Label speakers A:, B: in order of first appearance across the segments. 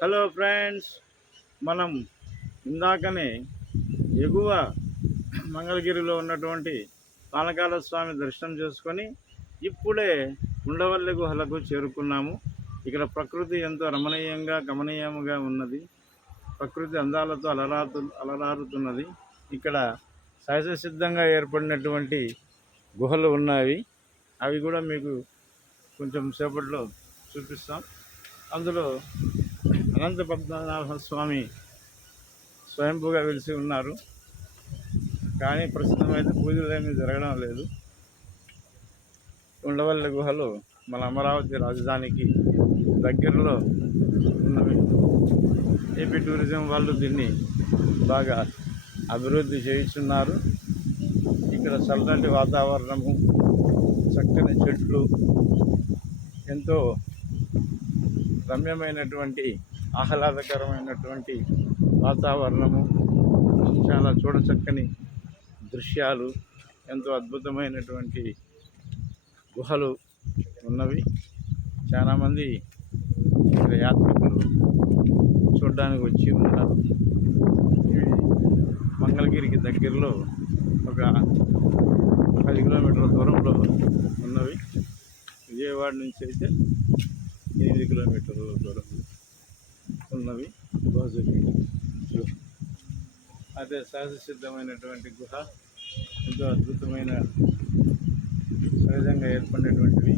A: Hello friends మనం ఇందాకనే ఎగువ మంగళగిరిలో ఉన్నటువంటి పానకాల స్వామి దర్శనం చేసుకొని ఇప్పుడే ఉండవల్లి గుహలకు చేరుకున్నాము. ఇక్కడ ప్రకృతి ఎంతో రమణీయంగా గమనీయంగా ఉన్నది. ప్రకృతి అందాలతో అలరాతు అలరారుతున్నది. ఇక్కడ సహజ సిద్ధంగా ఏర్పడినటువంటి గుహలు ఉన్నాయి. అవి కూడా మీకు కొంచెం సేపట్లో చూపిస్తాం. అందులో అనంత పద్మనాభ స్వామి స్వయంభూగా వెలిసి ఉన్నారు. కానీ ప్రస్తుతమైతే పూజలు ఏమీ జరగడం లేదు. ఉండవల్లి గుహలు మన అమరావతి రాజధానికి దగ్గరలో ఉన్నవి. ఏపీ టూరిజం వాళ్ళు దీన్ని బాగా అభివృద్ధి చేయిస్తున్నారు. ఇక్కడ చల్లటి వాతావరణము చక్కని చెట్లు ఎంతో రమ్యమైనటువంటి ఆహ్లాదకరమైనటువంటి వాతావరణము చాలా చూడచక్కని దృశ్యాలు ఎంతో అద్భుతమైనటువంటి గుహలు ఉన్నవి. చాలామంది ఇక్కడ యాత్రికులు చూడడానికి వచ్చి ఉన్నారు మంగళగిరికి దగ్గరలో ఒక పది కిలోమీటర్ల దూరంలో ఉన్నవి. విజయవాడ నుంచి అయితే ఎనిమిది కిలోమీటర్ల దూరం. ఉన్నవి గోజగి అదే సహజ సిద్ధమైనటువంటి గుహ ఎంతో అద్భుతమైన సహజంగా ఏర్పడినటువంటివి.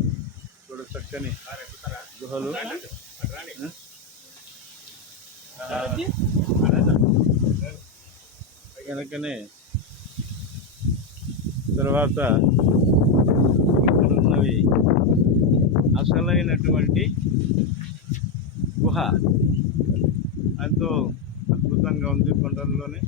A: చూడ చక్కని గుహలు. కనుకనే తర్వాత ఇక్కడ ఉన్నవి అసలైనటువంటి గుహ. ఎంతో అద్భుతంగా ఉంది కొండల్లోనే.